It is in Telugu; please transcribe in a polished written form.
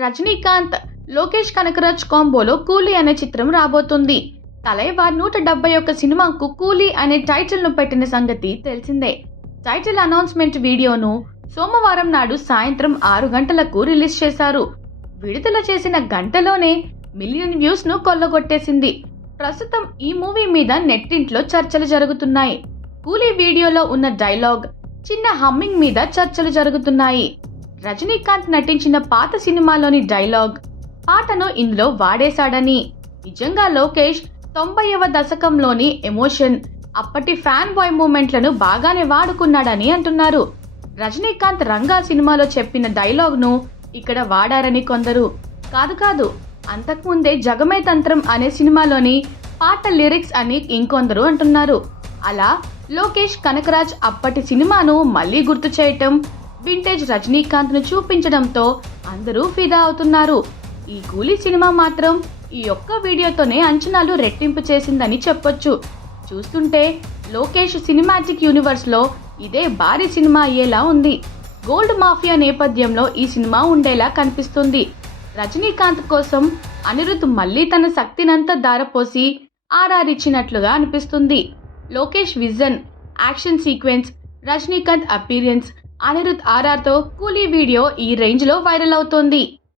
రజనీకాంత్, లోకేష్ కనకరాజ్ కాంబోలో కూలీ అనే చిత్రం రాబోతుంది. తలైవార్ 171 సినిమాకు కూలీ అనే టైటిల్ను పెట్టిన సంగతి తెలిసిందే. టైటిల్ అనౌన్స్మెంట్ వీడియోను సోమవారం నాడు సాయంత్రం 6 గంటలకు రిలీజ్ చేశారు. విడుదల చేసిన గంటలోనే మిలియన్ వ్యూస్ ను కొల్లగొట్టేసింది. ప్రస్తుతం ఈ మూవీ మీద నెట్టింట్లో చర్చలు జరుగుతున్నాయి. కూలీ వీడియోలో ఉన్న డైలాగ్, చిన్న హమ్మింగ్ మీద చర్చలు జరుగుతున్నాయి. రజనీకాంత్ నటించిన పాత సినిమాలోని డైలాగ్ పాటను ఇందులో వాడేశాడని, నిజంగా లోకేష్ 90వ దశకంలోని ఎమోషన్, అప్పటి ఫ్యాన్ బాయ్ మూమెంట్లను బాగానే వాడుకున్నాడని అంటున్నారు. రజనీకాంత్ రంగా సినిమాలో చెప్పిన డైలాగ్ను ఇక్కడ వాడారని కొందరు, కాదు అంతకుముందే జగమే తంత్రం అనే సినిమాలోని పాట లిరిక్స్ అని ఇంకొందరు అంటున్నారు. అలా లోకేష్ కనకరాజ్ అప్పటి సినిమాను మళ్లీ గుర్తు చేయటం, వింటేజ్ రజనీకాంత్ ను చూపించడంతో అందరూ ఫిదా అవుతున్నారు. ఈ కూలీ సినిమా మాత్రం ఈ ఒక్క వీడియోతోనే అంచనాలు రెట్టింపు చేసిందని చెప్పొచ్చు. చూస్తుంటే లోకేష్ సినిమాటిక్ యూనివర్స్ లో ఇదే భారీ సినిమా అయ్యేలా ఉంది. గోల్డ్ మాఫియా నేపథ్యంలో ఈ సినిమా ఉండేలా కనిపిస్తుంది. రజనీకాంత్ కోసం అనిరుద్ మళ్లీ తన శక్తినంతా దారపోసి ఆరారిచ్చినట్లుగా అనిపిస్తుంది. Lokesh vision, action sequence, Rajinikanth appearance, Anirudh ఆర్ఆర్తో కూలీ వీడియో ఈ రేంజ్ లో వైరల్ అవుతోంది.